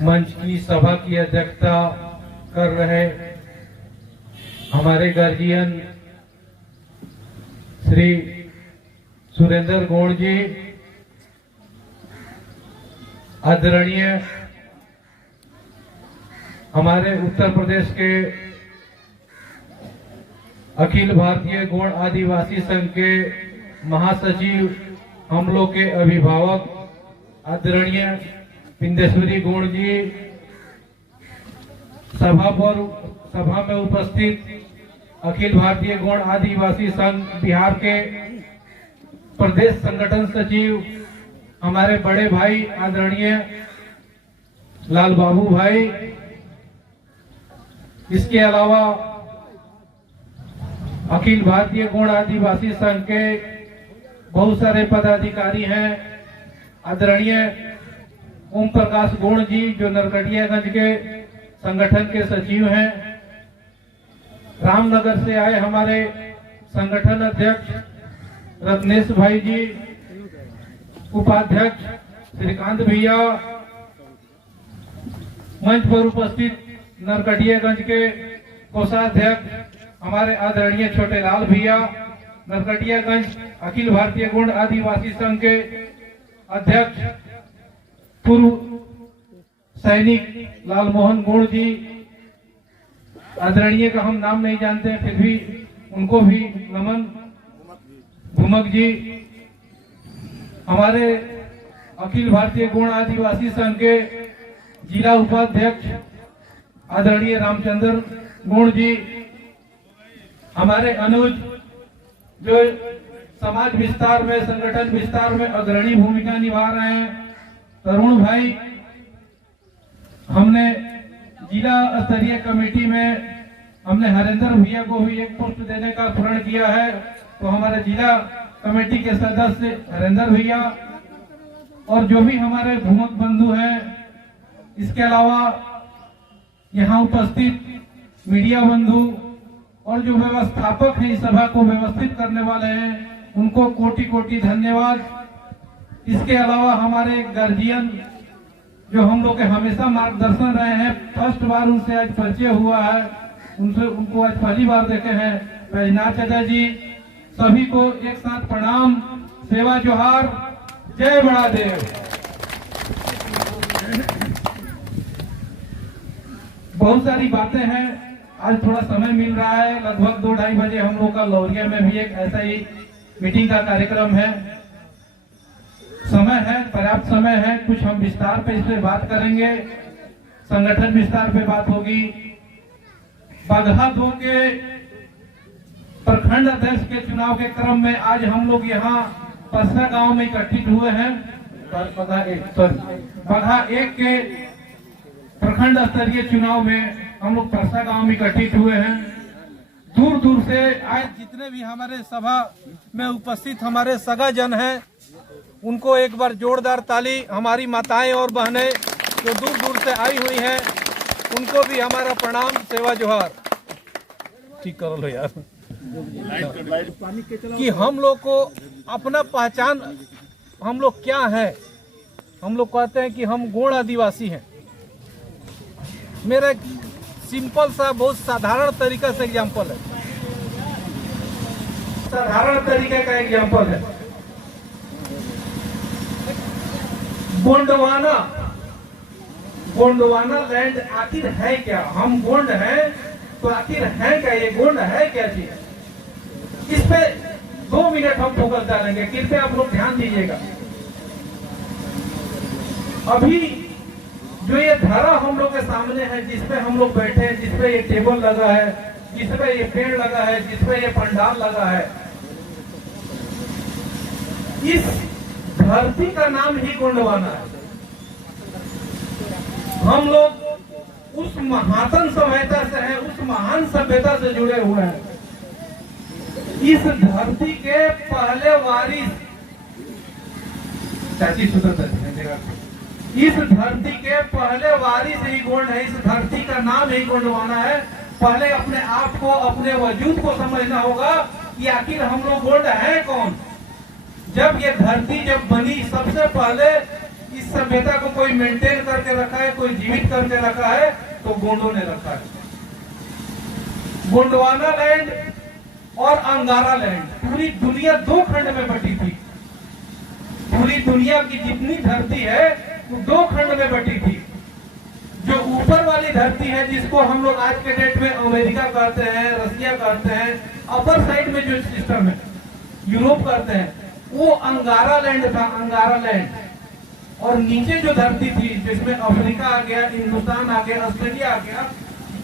मंच की सभा की अध्यक्षता कर रहे हमारे गार्जियन श्री सुरेंद्र गौड़ जी, आदरणीय हमारे उत्तर प्रदेश के अखिल भारतीय गौड़ आदिवासी संघ के महासचिव, हम लोग के अभिभावक आदरणीय पिंदेश्वरी गौड़ जी, सभा में उपस्थित अखिल भारतीय गौड़ आदिवासी संघ बिहार के प्रदेश संगठन सचिव हमारे बड़े भाई आदरणीय लाल बाबू भाई, इसके अलावा अखिल भारतीय गौड़ आदिवासी संघ के बहुत सारे पदाधिकारी हैं। आदरणीय ओम प्रकाश गौड़ जी जो नरकटियागंज के संगठन के सचिव हैं। रामनगर से आए हमारे संगठन अध्यक्ष रत्नेश भाई जी, उपाध्यक्ष श्रीकांत भैया, मंच पर उपस्थित नरकटियागंज के कोषाध्यक्ष हमारे आदरणीय छोटे लाल भैया, नरकटियागंज अखिल भारतीय गौड़ आदिवासी संघ के अध्यक्ष पूर्व सैनिक लाल मोहन गौड़ जी, आदरणीय का हम नाम नहीं जानते हैं फिर भी उनको भी नमन, भूमक जी, हमारे अखिल भारतीय गौड़ आदिवासी संघ के जिला उपाध्यक्ष आदरणीय रामचंद्र गौड़ जी, हमारे अनुज जो समाज विस्तार में, संगठन विस्तार में अग्रणी भूमिका निभा रहे हैं, तरुण भाई, हमने जिला स्तरीय कमेटी में हमने हरेंद्र भैया को भी एक पोस्ट देने का प्रण किया है, तो हमारे जिला कमेटी के सदस्य हरेंद्र भैया और जो भी हमारे भूमक बंधु हैं, इसके अलावा यहाँ उपस्थित मीडिया बंधु और जो व्यवस्थापक हैं इस सभा को व्यवस्थित करने वाले हैं, उनको कोटि कोटि धन्यवाद। इसके अलावा हमारे गार्जियन जो हम लोग के हमेशा मार्गदर्शन रहे हैं, फर्स्ट बार उनसे आज परिचय हुआ है, उनको आज पहली बार देखे हैं, बैजनाथ चाचा जी, सभी को एक साथ प्रणाम, सेवा जोहार, जय बड़ादेव। बहुत सारी बातें हैं, आज थोड़ा समय मिल रहा है, लगभग 2-2:30 बजे हम लोग का लौरिया में भी एक ऐसा ही मीटिंग का कार्यक्रम है। समय है, पर्याप्त समय है, कुछ हम विस्तार पे इस पे बात करेंगे, संगठन विस्तार पे बात होगी। बगहा 2 के प्रखंड अध्यक्ष के चुनाव के क्रम में आज हम लोग यहाँ परसा गांव में इकट्ठित हुए हैं। बगहा 1 के प्रखंड स्तरीय चुनाव में हम लोग परसा गांव में इकट्ठित हुए हैं। दूर दूर से आज जितने भी हमारे सभा में उपस्थित हमारे सगा जन हैं, उनको एक बार जोरदार ताली। हमारी माताएं और बहनें जो दूर दूर से आई हुई हैं, उनको भी हमारा प्रणाम, सेवा जोहार। ठीक कर लो यार कि हम लोग को अपना पहचान, हम लोग क्या है, हम लोग कहते हैं कि हम गौड़ आदिवासी हैं। मेरा सिंपल सा बहुत साधारण तरीका से एग्जाम्पल है, साधारण तरीके का एग्जाम्पल है। गोंडवाना लैंड आखिर है क्या? हम गोंड हैं तो आखिर है क्या? ये गोंड है क्या चीज? इस पे 2 मिनट हम फोकस डालेंगे, कृपया आप लोग ध्यान दीजिएगा। अभी जो ये धरा हम लोग के सामने है, जिसपे हम लोग बैठे हैं, जिसपे ये टेबल लगा है, जिसपे ये पेड़ लगा है, जिसपे ये पंडाल लगा है, इस धरती का नाम ही गोंडवाना है। हम लोग उस महान सभ्यता से हैं, उस महान सभ्यता से जुड़े हुए हैं। इस धरती के पहले वारिस चाची इस धरती के पहले वारिस ही गोंड है। इस धरती का नाम ही गोंडवाना है। पहले अपने आप को, अपने वजूद को समझना होगा कि आखिर हम लोग गोंड हैं कौन। जब ये धरती जब बनी, सबसे पहले इस सभ्यता को कोई मेंटेन करके रखा है, कोई जीवित करके रखा है, तो गोंडों ने रखा है। गोंडवाना लैंड और अंगारा लैंड, पूरी दुनिया दो खंड में बटी थी। पूरी दुनिया की जितनी धरती है वो दो खंड में बटी थी। जो ऊपर वाली धरती है, जिसको हम लोग आज के डेट में अमेरिका कहते हैं, रसिया कहते हैं, अपर साइड में जो सिस्टम है यूरोप कहते हैं, वो अंगारा लैंड था, अंगारा लैंड। और नीचे जो धरती थी जिसमें अफ्रीका आ गया, हिंदुस्तान आ गया, ऑस्ट्रेलिया आ गया,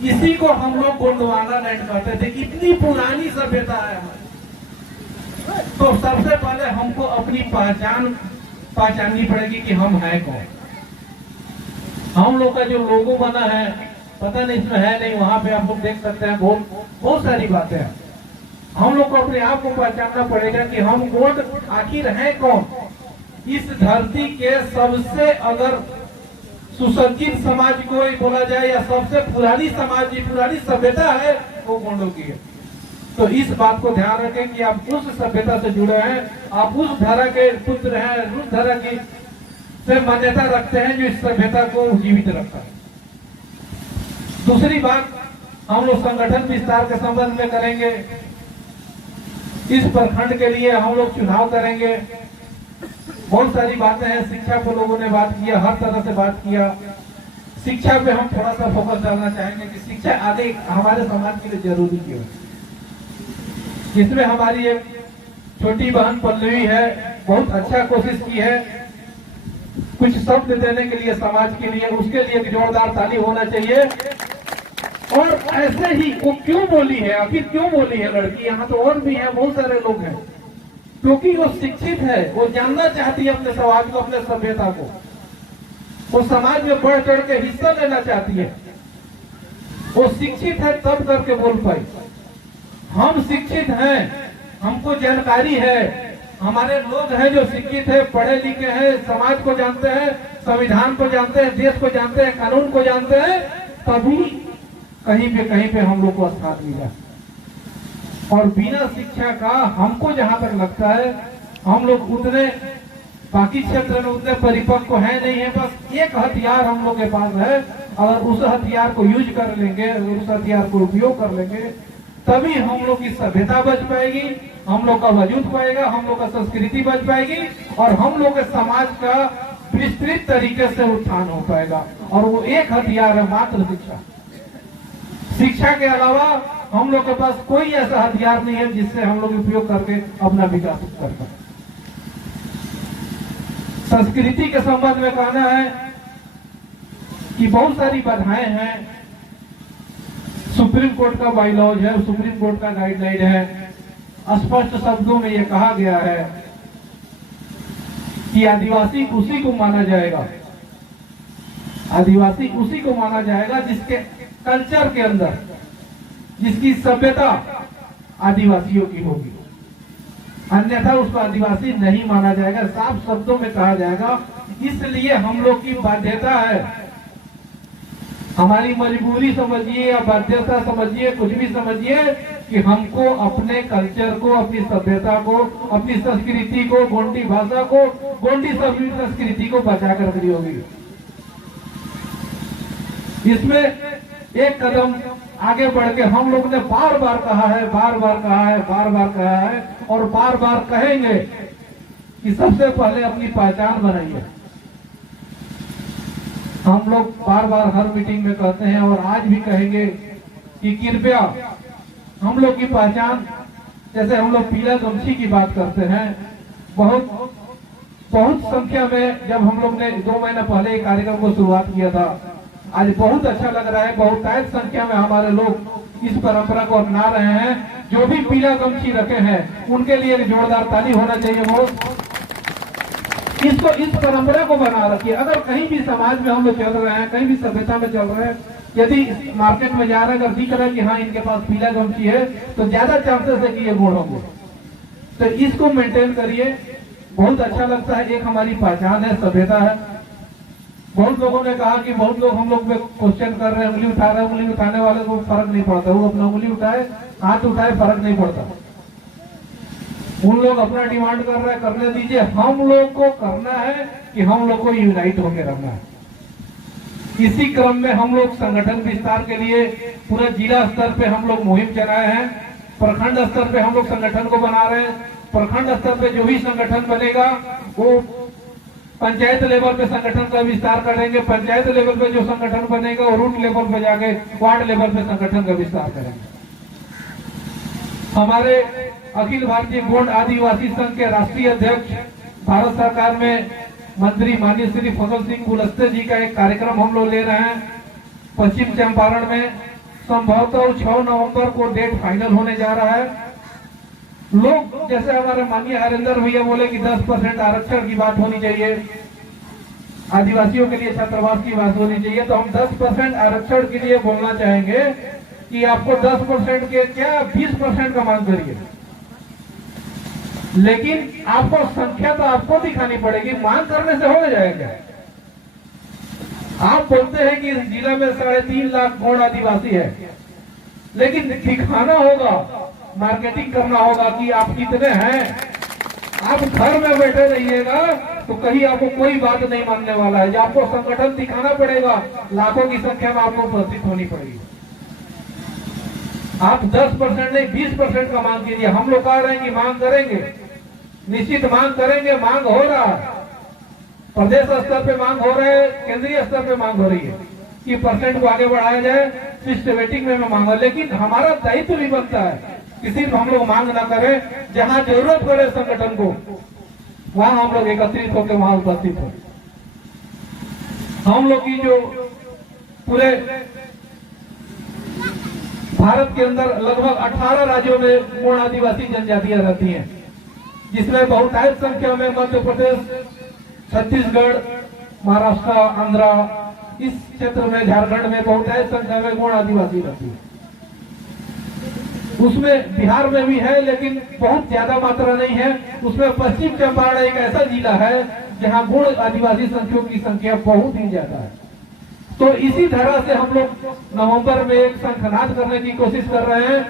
इसी को हम लोग गोंडवाना लैंड कहते थे। इतनी पुरानी सभ्यता है हमारी। तो सबसे पहले हमको अपनी पहचाननी पड़ेगी कि हम हैं कौन। हम लोग का जो लोगो बना है, पता नहीं इसमें है नहीं, वहां पे आप लोग देख सकते हैं, बहुत सारी बातें हैं। हम लोग को अपने आप को पहचानना पड़ेगा कि हम गोंड आखिर हैं कौन। इस धरती के सबसे अगर सुसज्जित समाज को बोला जाए या सबसे पुरानी समाज, पुरानी सभ्यता है, वो गोंडों की है। तो इस बात को ध्यान रखें कि आप उस सभ्यता से जुड़े हैं, आप उस धरा के पुत्र हैं, उस धरा की से मान्यता रखते हैं जो इस सभ्यता को जीवित रखता है। दूसरी बात, हम लोग संगठन विस्तार के संबंध में करेंगे। इस प्रखंड के लिए हम लोग चुनाव करेंगे। बहुत सारी बातें हैं। शिक्षा पे लोगों ने बात किया, हर तरह से बात किया। शिक्षा पे हम थोड़ा सा फोकस डालना चाहेंगे कि शिक्षा आगे हमारे समाज के लिए जरूरी क्यों है। इसमें हमारी एक छोटी बहन पल्लवी है, बहुत अच्छा कोशिश की है कुछ शब्द देने के लिए समाज के लिए, उसके लिए एक जोरदार ताली होना चाहिए। और ऐसे ही वो क्यों बोली है, आखिर क्यों बोली है लड़की, यहाँ तो और भी है, बहुत सारे लोग हैं, क्योंकि वो शिक्षित है, वो जानना चाहती है अपने समाज को, अपने सभ्यता को, वो समाज में बढ़ चढ़ के हिस्सा लेना चाहती है। वो शिक्षित है तब करके बोल पाई। हम शिक्षित हैं, हमको जानकारी है, हमारे लोग हैं जो शिक्षित है, पढ़े लिखे हैं, समाज को जानते हैं, संविधान को जानते हैं, देश को जानते हैं, कानून को जानते हैं, तभी कहीं पे हम लोग को स्थान मिला। और बिना शिक्षा का हमको जहां तक लगता है हम लोग उतने बाकी क्षेत्र में उतने परिपक्व है नहीं है। बस एक हथियार हम लोग के पास है, अगर उस हथियार को यूज कर लेंगे, उस हथियार को उपयोग कर लेंगे, तभी हम लोग की सभ्यता बच पाएगी, हम लोग का वजूद पाएगा, हम लोग का संस्कृति बच पाएगी और हम लोग के समाज का विस्तृत तरीके से उत्थान हो पाएगा। और वो एक हथियार है, मात्र शिक्षा। शिक्षा के अलावा हम लोग के पास कोई ऐसा हथियार नहीं है जिससे हम लोग उपयोग करके अपना विकास कर सकते। संस्कृति के संबंध में कहना है कि बहुत सारी बाधाएं हैं। सुप्रीम कोर्ट का बाइलॉज है, सुप्रीम कोर्ट का गाइडलाइन है, स्पष्ट शब्दों में यह कहा गया है कि आदिवासी उसी को माना जाएगा, आदिवासी उसी को माना जाएगा जिसके कल्चर के अंदर, जिसकी सभ्यता आदिवासियों की होगी, अन्यथा उसको आदिवासी नहीं माना जाएगा। साफ शब्दों में कहा जाएगा। इसलिए हम लोग की बाध्यता है, हमारी मजबूरी समझिए या बाध्यता समझिए, कुछ भी समझिए, कि हमको अपने कल्चर को, अपनी सभ्यता को, अपनी संस्कृति को, गोंडी भाषा को, गोंडी संस्कृति को बचा कर रखनी होगी। इसमें एक कदम आगे बढ़ के हम लोग ने बार बार कहा है, बार बार कहा है, बार बार कहा है और बार बार कहेंगे कि सबसे पहले अपनी पहचान बनाइए। हम लोग बार बार हर मीटिंग में कहते हैं और आज भी कहेंगे कि कृपया हम लोग की पहचान, जैसे हम लोग पीला गमछी की बात करते हैं, बहुत संख्या में जब हम लोग ने 2 महीना पहले एक कार्यक्रम को शुरुआत किया था, आज बहुत अच्छा लग रहा है। बहुत तायद संख्या में हमारे लोग इस परंपरा को अपना रहे हैं। जो भी पीला गमछी रखे हैं उनके लिए एक जोरदार ताली होना चाहिए। वो इसको, इस परंपरा को बना रखिए। अगर कहीं भी समाज में हम लोग चल रहे हैं, कहीं भी सभ्यता में चल रहे हैं, यदि मार्केट में जा रहे हैं, अगर दिख रहा है कि हाँ इनके पास पीला गमछी है, तो ज्यादा चांसेस है कि ये गोंड होंगे। तो इसको मेंटेन करिए, बहुत अच्छा लगता है। एक हमारी पहचान है, सभ्यता है। बहुत लोगों ने कहा कि बहुत लोग हम लोग क्वेश्चन कर रहे हैं, उंगली उठा रहे हैं, उंगली उठाने वाले को फर्क नहीं पड़ता, वो अपना उंगली उठाए, हाथ उठाए, फर्क नहीं पड़ता। उन लोग अपना डिमांड कर रहे हैं, करने दीजिए। हम लोग को करना है कि हम लोग को यूनाइट होकर रहना है। इसी क्रम में हम लोग संगठन विस्तार के लिए पूरे जिला स्तर पे हम लोग मुहिम चलाए हैं। प्रखंड स्तर पे हम लोग संगठन को बना रहे हैं। प्रखंड स्तर पे जो भी संगठन बनेगा वो पंचायत लेवल पे संगठन का विस्तार करेंगे। पंचायत लेवल पे जो संगठन बनेगा वो रूट लेवल पे जाके वार्ड लेवल पे संगठन का विस्तार करेंगे। हमारे अखिल भारतीय गोंड आदिवासी संघ के राष्ट्रीय अध्यक्ष, भारत सरकार में मंत्री माननीय श्री फसल सिंह कुलस्ते जी का एक कार्यक्रम हम लोग ले रहे हैं पश्चिम चंपारण में। संभवतः 6 नवंबर को डेट फाइनल होने जा रहा है। लोग जैसे हमारे माननीय हरेंद्र भैया बोले कि 10% आरक्षण की बात होनी चाहिए, आदिवासियों के लिए छात्रावास की बात होनी चाहिए, तो हम 10% आरक्षण के लिए बोलना चाहेंगे कि आपको 10% के क्या 20% का मांग करिए, लेकिन आपको संख्या तो आपको दिखानी पड़ेगी। मांग करने से हो जाएगा। आप बोलते हैं कि इस जिला में 3.5 लाख गोंड आदिवासी है, लेकिन दिखाना होगा, मार्केटिंग करना होगा कि आप कितने हैं। आप घर में बैठे रहिएगा तो कहीं आपको कोई बात नहीं मानने वाला है। जब आपको संगठन दिखाना पड़ेगा, लाखों की संख्या में आपको उपस्थित होनी पड़ेगी। आप 10% नहीं 20% का मांग कीजिए। हम लोग कह रहे हैं कि मांग करेंगे, निश्चित मांग करेंगे। मांग हो रहा है, प्रदेश स्तर पे मांग हो रहा है, केंद्रीय स्तर पे मांग हो रही है कि परसेंट को आगे बढ़ाया जाए, सिस्टमेटिक में मांगा। लेकिन हमारा दायित्व भी बनता है कि सिर्फ हम लोग मांग ना करें, जहां जरूरत पड़े संगठन को वहां हम लोग एकत्रित होकर वहां उपस्थित हो। हम लोग की जो पूरे भारत के अंदर लगभग 18 राज्यों में गोंड आदिवासी जनजातियां रहती हैं, जिसमें बहुतायत संख्या में मध्य प्रदेश, छत्तीसगढ़, महाराष्ट्र, आंध्र, इस क्षेत्र में झारखंड में बहुतायत संख्या में गोंड आदिवासी रहती है। उसमें बिहार में भी है, लेकिन बहुत ज्यादा मात्रा नहीं है। उसमें पश्चिम चंपारण एक ऐसा जिला है जहां गोंड आदिवासी संख्याओं की संख्या बहुत ही ज्यादा है। तो इसी तरह से हम लोग नवंबर में एक शंखनाद करने की कोशिश कर रहे हैं।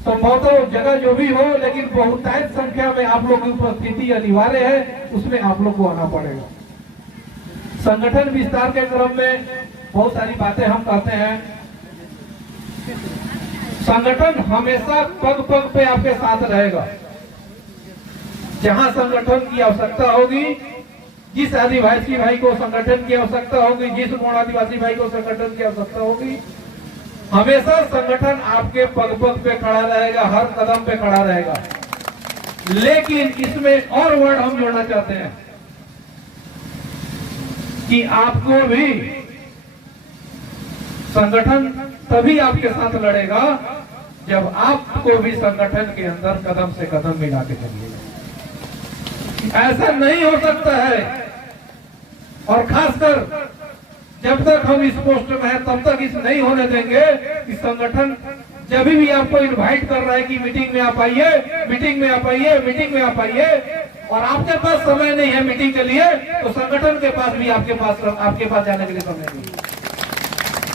संभवतः जगह जो भी हो, लेकिन बहुतायत संख्या में आप लोग की उपस्थिति अनिवार्य है, उसमें आप लोग को आना पड़ेगा। संगठन विस्तार के क्रम में बहुत सारी बातें हम कहते हैं। संगठन हमेशा पग पग पे आपके साथ रहेगा। जहां संगठन की आवश्यकता होगी, जिस आदिवासी भाई को संगठन की आवश्यकता होगी, जिस गोंड आदिवासी भाई को संगठन की आवश्यकता होगी, हमेशा संगठन आपके पग पग पे खड़ा रहेगा, हर कदम पे खड़ा रहेगा। लेकिन इसमें और वर्ड हम जोड़ना चाहते हैं कि आपको भी संगठन तभी आपके साथ लड़ेगा जब आपको भी संगठन के अंदर कदम से कदम मिला के चलिएगा। ऐसा नहीं हो सकता है, और खासकर जब तक हम इस पोस्ट में हैं तब तक इस नहीं होने देंगे कि संगठन जब भी आपको इनवाइट कर रहा है कि मीटिंग में आप आइए, मीटिंग में आप आइए, मीटिंग में आप आइए, और आपके पास समय नहीं है मीटिंग के लिए, तो संगठन के पास भी आपके पास जाने के लिए समय नहीं है।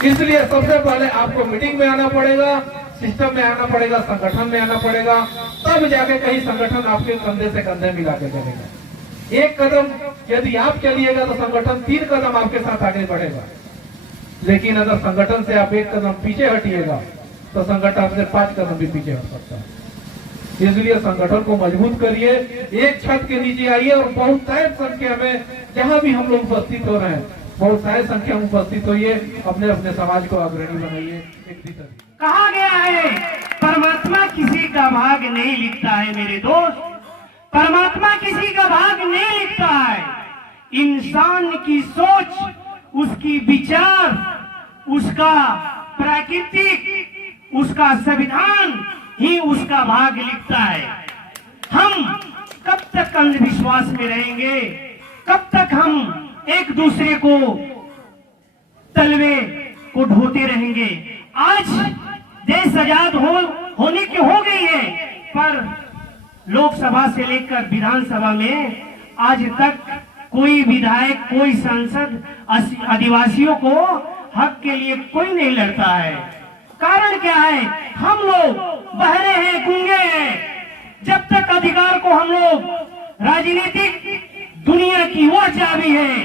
इसलिए सबसे पहले आपको मीटिंग में आना पड़ेगा, सिस्टम में आना पड़ेगा, संगठन में आना पड़ेगा, तब जाके कहीं संगठन आपके कंधे से कंधे मिला के चलेगा। एक कदम यदि आप चलिएगा तो संगठन 3 कदम आपके साथ आगे बढ़ेगा। लेकिन अगर संगठन से आप 1 कदम पीछे हटिएगा तो संगठन से 5 कदम भी पीछे हट सकता है। इसलिए संगठन को मजबूत करिए, एक छत के नीचे आइए, और बहुतायत संख्या में जहां भी हम लोग उपस्थित हो रहे हैं, बहुत सारे संख्या में उपस्थित होइए, अपने अपने समाज को अग्रणी बनाइए। कहा गया है परमात्मा किसी का भाग नहीं लिखता है मेरे दोस्त, परमात्मा किसी का भाग नहीं लिखता है। इंसान की सोच, उसकी विचार, उसका प्राकृतिक, उसका संविधान ही उसका भाग लिखता है। हम कब तक अंधविश्वास में रहेंगे, कब तक हम एक दूसरे को तलवे को ढोते रहेंगे। आज देश आजाद होने की हो गई है, पर लोकसभा से लेकर विधानसभा में आज तक कोई विधायक, कोई सांसद आदिवासियों को हक के लिए कोई नहीं लड़ता है। कारण क्या है? हम लोग बहरे हैं, गूंगे हैं, जब तक अधिकार को हम लोग, राजनीतिक दुनिया की वो चाबी है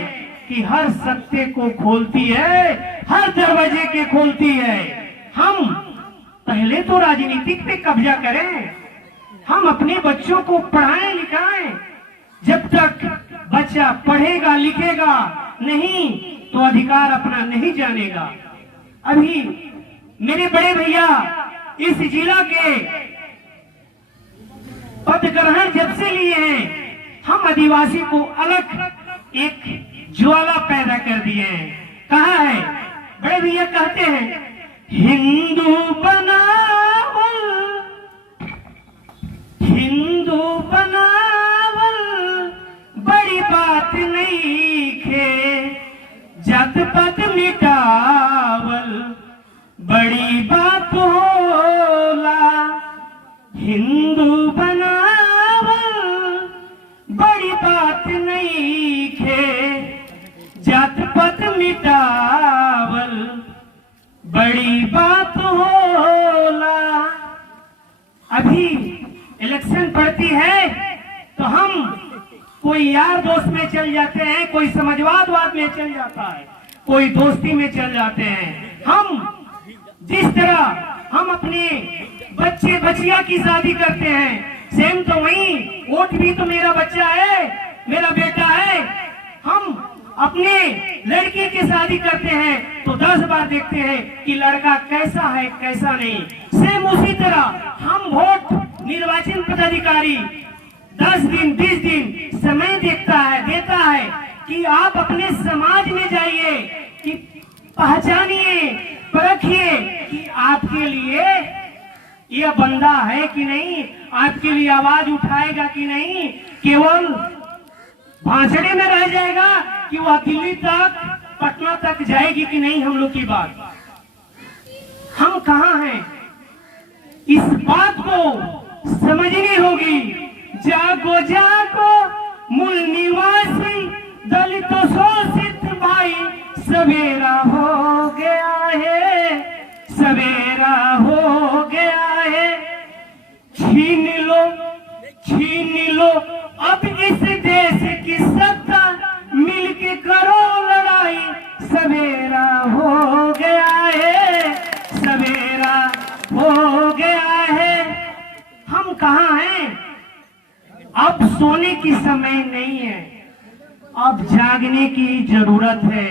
कि हर सत्य को खोलती है, हर दरवाजे के खोलती है। हम पहले तो राजनीतिक पे कब्जा करें, हम अपने बच्चों को पढ़ाएं लिखाएं। जब तक बच्चा पढ़ेगा लिखेगा नहीं तो अधिकार अपना नहीं जानेगा। अभी मेरे बड़े भैया इस जिला के पद ग्रहण जब से लिए हैं, हम आदिवासी को अलग एक ज्वाला पैदा कर दिए हैं। कहा है बड़े भैया, कहते हैं हिंदू बनावल, हिंदू बनावल बड़ी बात नहीं खे, जात पात मिटावल बड़ी बात होला। हिंदू बनावल बड़ी बात नहीं खे, जात पात मिटावल बड़ी बात होला। अभी इलेक्शन पड़ती है तो हम कोई यार दोस्त में चल जाते हैं, कोई समाजवाद में चल जाता है, कोई दोस्ती में चल जाते हैं। हम जिस तरह हम अपने बच्चे बचिया की शादी करते हैं, सेम तो वही वोट भी तो मेरा बच्चा है, मेरा बेटा है। हम अपने लड़की की शादी करते हैं तो 10 बार देखते हैं कि लड़का कैसा है कैसा नहीं। सेम उसी तरह हम वोट निर्वाचन पदाधिकारी 10 दिन 20 दिन समय देता है कि आप अपने समाज में जाइए, कि पहचानिए परखिए कि आपके लिए यह बंदा है कि नहीं, आपके लिए आवाज उठाएगा कि नहीं, केवल भाषणे में रह जाएगा कि वह दिल्ली तक पटना तक जाएगी कि नहीं। हम लोग की बात हम कहां हैं, इस बात को समझनी होगी। जागो जागो मूल निवासी दलितों शोषित भाई, सवेरा हो गया है, सवेरा हो गया है। छीन लो अब इस देश की सत्ता, मिलके करो लड़ाई, सवेरा हो गया है, सवेरा हो गया है। हम कहां हैं, अब सोने की समय नहीं है, अब जागने की जरूरत है।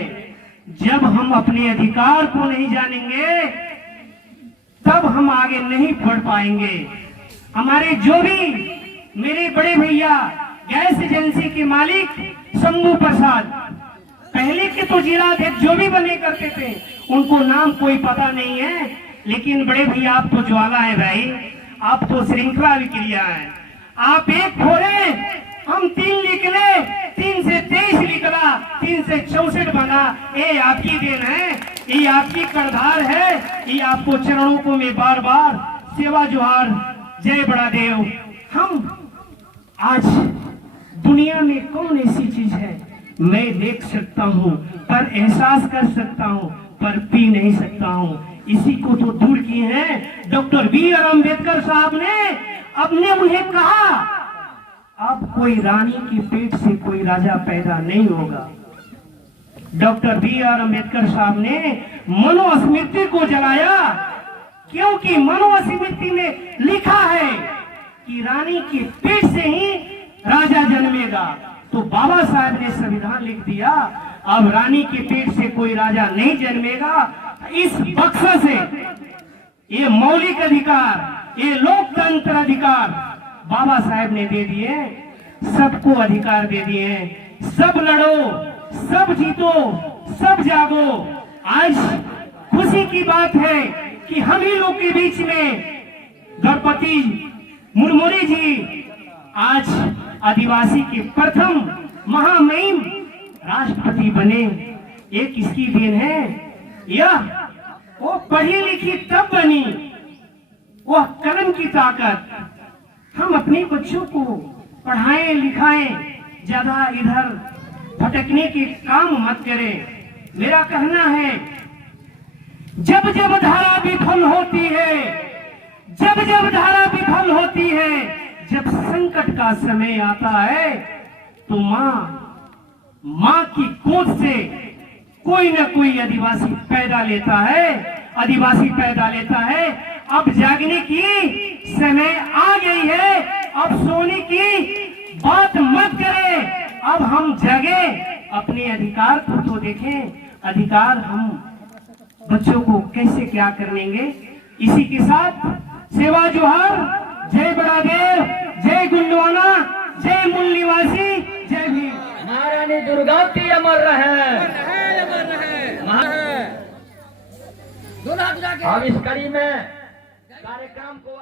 जब हम अपने अधिकार को नहीं जानेंगे तब हम आगे नहीं बढ़ पाएंगे। हमारे जो भी मेरे बड़े भैया गैस एजेंसी के मालिक शंभू प्रसाद, पहले के तो जिलाध्यक्ष जो भी बने करते थे उनको नाम कोई पता नहीं है, लेकिन बड़े भैया आप तो ज्वाला है भाई, आप तो श्रृंखला विक्रिया है। आप एक फोड़े हम 3 निकले, 3 से 23 निकला, 3 से 64 बना। ये आपकी देन है, ये आपकी करधार है, ये आपको चरणों को मैं बार बार सेवा जोहार जय बड़ा देव। हम आज दुनिया में कौन ऐसी चीज है मैं देख सकता हूँ पर एहसास कर सकता हूँ पर पी नहीं सकता हूँ, इसी को तो दूर किए हैं डॉक्टर B.R. अम्बेडकर साहब ने। अपने उन्हें कहा अब कोई रानी की पेट से कोई राजा पैदा नहीं होगा। Doctor B.R. अम्बेडकर साहब ने मनुस्मृति को जलाया, क्योंकि मनुस्मृति में लिखा है कि रानी की पेट से ही राजा जन्मेगा। तो बाबा साहब ने संविधान लिख दिया, अब रानी के पेट से कोई राजा नहीं जन्मेगा। इस बक्सा से ये मौलिक अधिकार, ये लोकतंत्र अधिकार बाबा साहब ने दे दिए, सबको अधिकार दे दिए। सब लड़ो, सब जीतो, सब जागो। आज खुशी की बात है कि हम ही लोग के बीच में द्रौपदी मुर्मू जी आज आदिवासी के प्रथम महामहिम राष्ट्रपति बने। ये किसकी देन है? यह वो पढ़ी लिखी तब बनी, वह कलम की ताकत। हम अपने बच्चों को पढ़ाएं लिखाएं, ज्यादा इधर भटकने के काम मत करें। मेरा कहना है जब जब धारा विफल होती है, जब जब धारा विफल होती है, जब संकट का समय आता है तो माँ की गोद से कोई न कोई आदिवासी पैदा लेता है, आदिवासी पैदा लेता है। अब जागने की समय आ गई है, अब सोने की बात मत करें, अब हम जागे, अपने अधिकार को तो देखें। अधिकार हम बच्चों को कैसे क्या कर लेंगे। इसी के साथ सेवा जोहार, जय बड़ादेव, जय गुंडवाना, जय मूल निवासी, जय भीम। महारानी दुर्गावती अमर रहे। अब इस कड़ी में कार्यक्रम को